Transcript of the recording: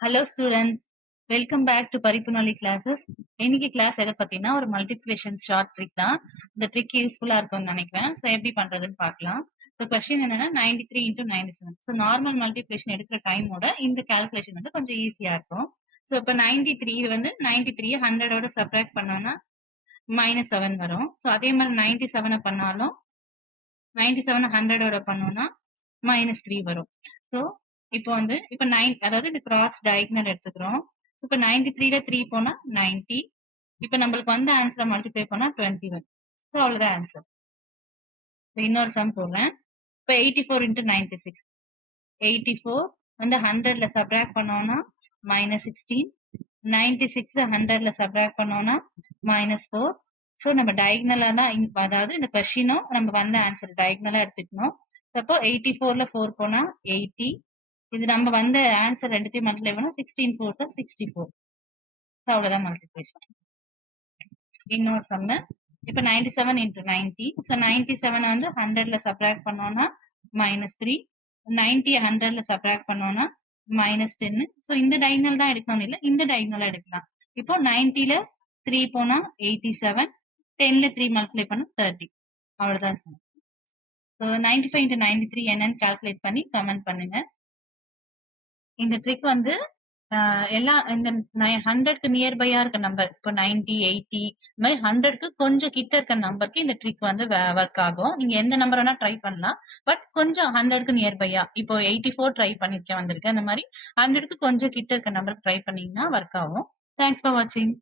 Hello students, welcome back to பரிப்புனொலி classes. இன்னைக்கு class எதை பத்தினா ஒரு மல்டிப்ளிகேஷன் ஷார்ட் ட்ரிக் தான். இந்த ட்ரிக் யூஸ்ஃபுல்லா இருக்கும்னு நினைக்கிறேன். ஸோ எப்படி பண்றதுன்னு பார்க்கலாம். ஸோ கொஸ்டின் என்னன்னா 93 இன்டூ 97. ஸோ நார்மல் மல்டிப்ளிகேஷன் எடுக்கிற டைமோட இந்த கால்குலேஷன் வந்து கொஞ்சம் ஈஸியா இருக்கும். ஸோ இப்போ 93 இது வந்து 93 100ஓட சப்ராக்ட் பண்ணோம்னா -7 வரும். ஸோ அதே மாதிரி 97 பண்ணாலும் 97 100ஓட பண்ணோம்னா -3 வரும். ஸோ இப்போ வந்து இப்போ 9, அதாவது இந்த கிராஸ் டயகனல் எடுத்துக்கிறோம். இப்போ 93ல 3 போனா 90. இப்போ நம்மளுக்கு வந்து ஆன்சரை மல்டிப்ளை பண்ணா 21. ஸோ அவ்வளவுதான் ஆன்சர். இப்போ இன்னொரு சம் போடுறேன். இப்போ 84 இன்டூ 96. 84 வந்து 100ல சப்ராக்ட் பண்ணோம்னா -16. 96 100ல சப்ராக்ட் பண்ணோம்னா -4. ஸோ நம்ம டயகனலா தான் அதாவது இந்த கொஸ்டினும் நம்ம வந்த ஆன்சர் டயகனலா எடுத்துக்கணும். அப்போ 84ல 4 போனா 80. இது நம்ம வந்த ஆன்சர் ரெண்டுத்தையும் மல்டிப்ளை பண்ணா 16 4s are 64. அவ்வளவுதான் மல்டிப்ளிகேஷன். இன்னொரு சம்மு. இப்போ 97 இன்டூ 90. ஸோ 97 வந்து 100ல சப்ராக்ட் பண்ணோம்னா -3. 90 100ல சப்ராக்ட் பண்ணோம்னா -10. ஸோ இந்த டயகனல் தான் எடுக்கணும் இல்லை, இந்த டயகனலா எடுக்கலாம். இப்போ 90ல 3 போனா 87. 10ல 3 மல்டிப்ளை பண்ணா 30. அவ்வளவுதான் சார். ஸோ 95 இன்டூ 93 என்னன்னு கால்குலேட் பண்ணி கமெண்ட் பண்ணுங்க. இந்த ட்ரிக் வந்து எல்லா இந்த 100க்கு நியர்பையா இருக்க நம்பர், இப்போ 90 80 இந்த மாதிரி 100க்கு கொஞ்சம் கிட்ட இருக்க நம்பருக்கு இந்த ட்ரிக் வந்து ஒர்க் ஆகும். நீங்க எந்த நம்பர் வேணா ட்ரை பண்ணலாம். பட் கொஞ்சம் 100க்கு நியர்பையா, இப்போ 84 ட்ரை பண்ணிருக்கேன் வந்திருக்கு. அந்த மாதிரி 100க்கு கொஞ்சம் கிட்ட இருக்க நம்பருக்கு ட்ரை பண்ணீங்கன்னா ஒர்க் ஆகும். தேங்க்ஸ் ஃபார் வாட்சிங்.